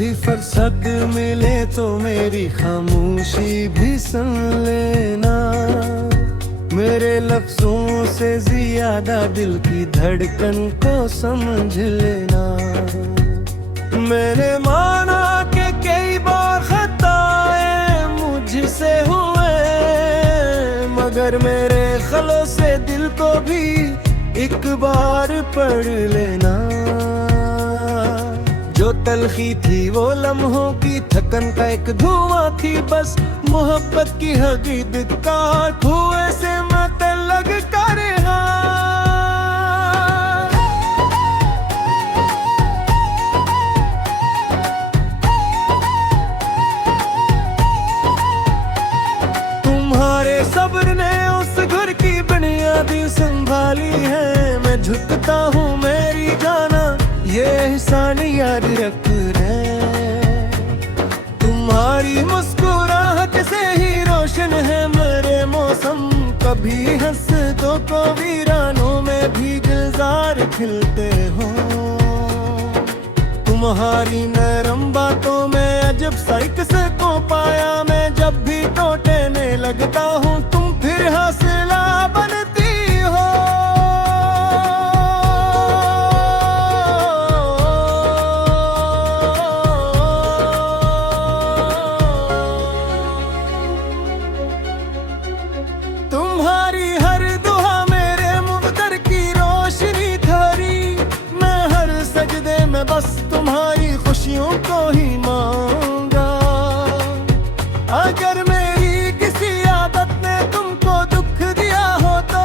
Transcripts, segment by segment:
कभी फुर्सत मिले तो मेरी खामोशी भी सुन लेना। मेरे लफ्जों से ज्यादा दिल की धड़कन को समझ लेना। मैंने माना कि कई बार खताएं मुझसे हुए, मगर मेरे खलों से दिल को भी एक बार पढ़ लेना। जो तलखी थी वो लम्हों की थकन का एक धुआं थी, बस मोहब्बत की हकीकत का धुएं से मत लग कर तुम्हारे सब्र ने उस घर की बुनियादी संभाली है। मैं झुकता हूँ मेरी जाना, ये एहसान याद रखना। तुम्हारी मुस्कुराहट से ही रोशन है मेरे मौसम। कभी हंस तो वीरानों में भी गुलजार खिलते हो। तुम्हारी नरम बातों में अजब साइक से को पाया। मैं जब भी टोटने लगता हूँ तुम फिर हौसला बनती हो। तुम्हारी हर दुआ मेरे मुक़द्दर की रोशनी धरी। मैं हर सजदे में बस तुम्हारी खुशियों को ही मांगा। अगर मेरी किसी आदत ने तुमको दुख दिया हो तो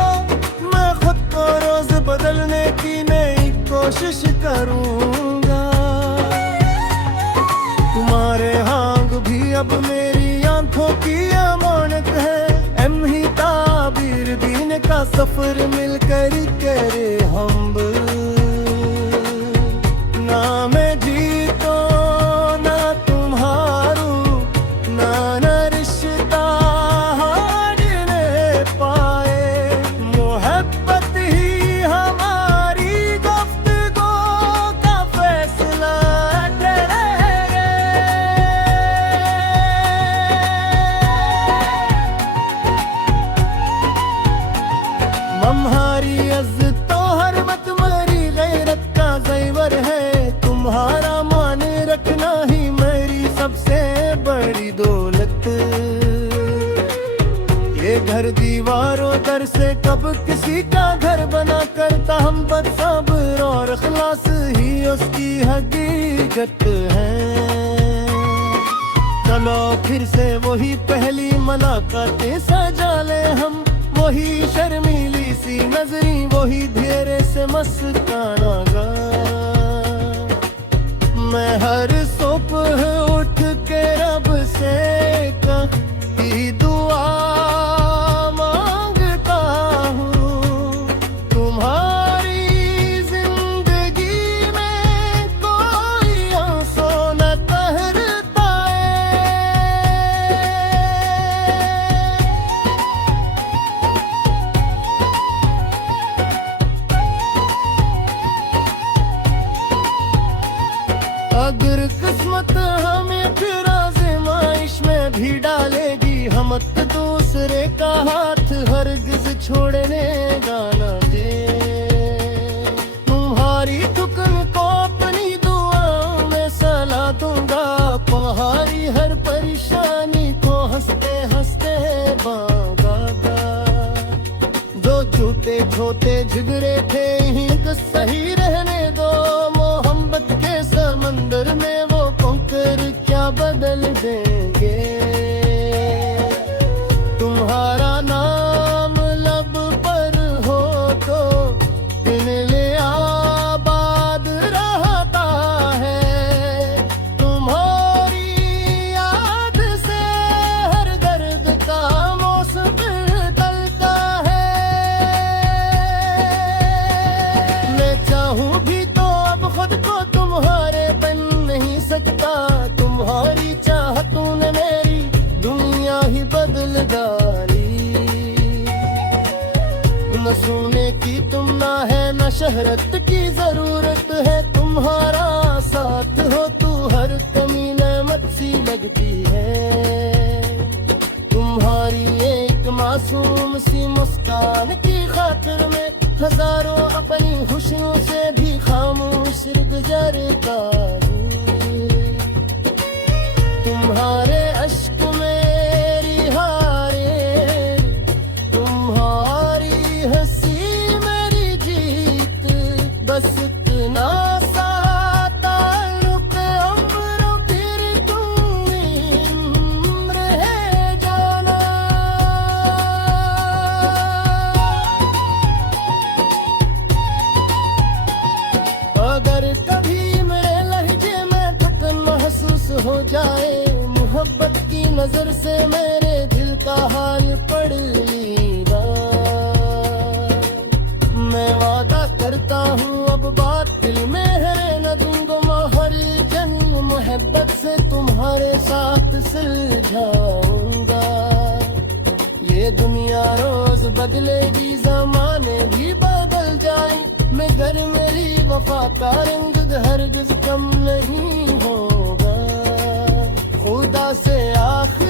मैं खुद को रोज बदलने की नई कोशिश करूंगा। तुम्हारे हांग भी अब मेरी आंखों की अमानत है। ही ताबीर दीन का सफर मिलकर करे हम। ना मैं जीतो ना तुम्हारू, ना न रिश्ता हारने पाए। मोहब्बत ही हमारी गुफ्तगू का फैसला तुम्हारी इज्जत तो हरमत मेरी गैरत का ज़ेवर है। तुम्हारा मान रखना ही मेरी सबसे बड़ी दौलत। ये घर दीवारों दर से कब किसी का घर बना करता। हम पर सब्र और इखलास ही उसकी हकीकत है। चलो फिर से वही पहली मुलाकातें सजा ले हम। वही शर्मीली सी नजरी, वही धीरे से मस्ताना गा। मैं हर सुबह उठ के रब से कही दुआ मांगता हूँ। तुम्हारी जिंदगी में कोई आंसू न तहरता अगर किस्मत हमें फिर आज़माइश में भी डालेगी, हम एक दूसरे का हाथ हरगिज़ छोड़ने गाना दे। तुम्हारी दुखन को अपनी दुआओं में सला दूंगा। तुम्हारी हर परेशानी को हंसते हंसते भागागा। जो झूठे छोटे झगड़े थे इनको सही रहने दो। मोहब्बत के समंदर में वो कंकर क्या बदल देंगे। तुम्हारा नाम लब पर हो तो दिन ले आबाद रहता है। तुम्हारी याद से हर दर्द का मौसम टलता है। मैं चाहूँ भी तो अब खुद को तुम्हारे बन नहीं सकता। तुम्हारी चाहतों ने मेरी दुनिया ही बदल डाली। न सोने की तुम ना है न शहरत की जरूरत है। तुम्हारा साथ हो तू हर कम लगती है। तुम्हारी एक मासूम सी मुस्कान की खातिर में हजारों अपनी खुशियों से भी खामोश गुजरता हूँ। तुम्हारे अश्क मेरी हारे, तुम्हारी हंसी मेरी जीत, बस इतना सा ताल्लुक उम्र फिर तुम उम्र है जाना। अगर कभी मेरे लहजे में थकन महसूस हो जाए, मोहब्बत की नजर से मेरे दिल का हाल पढ़ लेना। मैं वादा करता हूँ अब बात दिल में है न दूंगा, हर जन्म मोहब्बत से तुम्हारे साथ सुलझाऊंगा। ये दुनिया रोज बदलेगी, जमाने भी बदल जाए, मगर मेरी वफा का रंग हरगिज कम नहीं होगा। खुदा से आखिर